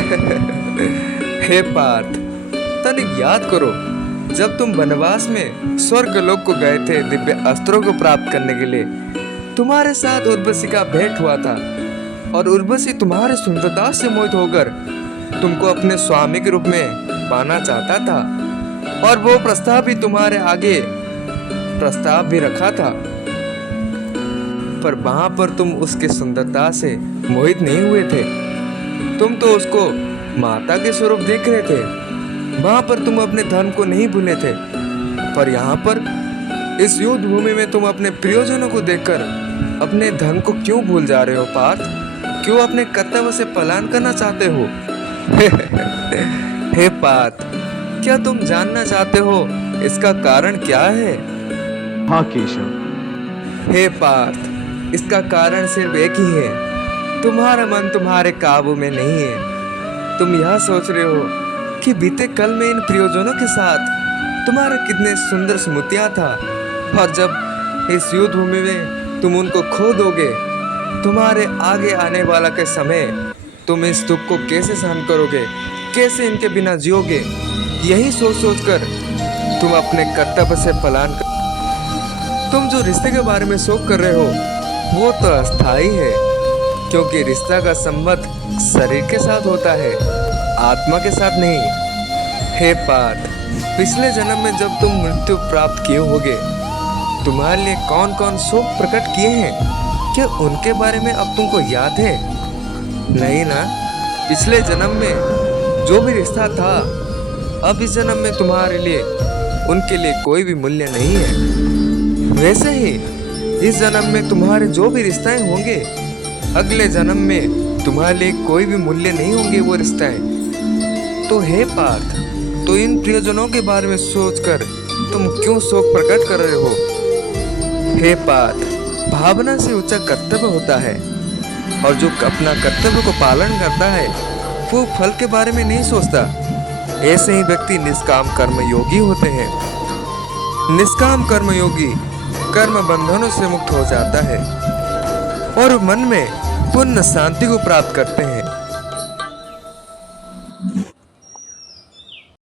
हे पार्थ, तनिक याद करो, जब तुम वनवास में स्वर्ग लोक को गए थे दिव्य अस्त्रों को प्राप्त करने के लिए, तुम्हारे साथ उर्वशी का भेंट हुआ था और उर्वशी तुम्हारे सुंदरता से मोहित होकर तुमको अपने स्वामी के रूप में पाना चाहता था और वो प्रस्ताव भी तुम्हारे आगे प्रस्ताव भी रखा था, पर वहां पर तुम उसके सुंदरता से मोहित नहीं हुए थे। तुम तो उसको माता के स्वरूप देख रहे थे। वहां पर तुम अपने धर्म को नहीं भूले थे, पर यहाँ पर इस युद्ध भूमि में तुम अपने प्रियजनों को देखकर अपने धर्म को क्यों भूल जा रहे हो पार्थ? क्यों अपने कर्तव्य से पलायन करना चाहते हो? हे पार्थ, क्या तुम जानना चाहते हो इसका कारण क्या है? हाँ केशव। हे पार्थ, इसका कारण सिर्फ एक ही है। तुम्हारा मन तुम्हारे काबू में नहीं है। तुम यह सोच रहे हो कि बीते कल में इन प्रियजनों के साथ तुम्हारा कितने सुंदर स्मृतियां था, और जब इस युद्ध भूमि में तुम उनको खो दोगे, तुम्हारे आगे आने वाला के समय तुम इस दुख को कैसे सहन करोगे, कैसे इनके बिना जियोगे? यही सोच सोच कर तुम अपने कर्तव्य से पलायन कर। तुम जो रिश्ते के बारे में शोक कर रहे हो वो तो अस्थाई है, क्योंकि रिश्ता का संबंध शरीर के साथ होता है, आत्मा के साथ नहीं। हे पार्थ, पिछले जन्म में जब तुम मृत्यु प्राप्त किए होगे, तुम्हारे लिए कौन कौन शोक प्रकट किए हैं, क्या उनके बारे में अब तुमको याद है? नहीं ना। पिछले जन्म में जो भी रिश्ता था, अब इस जन्म में तुम्हारे लिए उनके लिए कोई भी मूल्य नहीं है। वैसे ही इस जन्म में तुम्हारे जो भी रिश्ते होंगे, अगले जन्म में तुम्हारे लिए कोई भी मूल्य नहीं होंगे वो रिश्ते। तो हे पार्थ, तो इन प्रियजनों के बारे में सोचकर तुम क्यों शोक प्रकट कर रहे हो? हे पार्थ, भावना से ऊंचा कर्तव्य होता है, और जो अपना कर्तव्य को पालन करता है वो फल के बारे में नहीं सोचता। ऐसे ही व्यक्ति निष्काम कर्म योगी होते हैं। निष्काम कर्म योगी कर्म बंधनों से मुक्त हो जाता है और मन में पूर्ण शांति को प्राप्त करते हैं।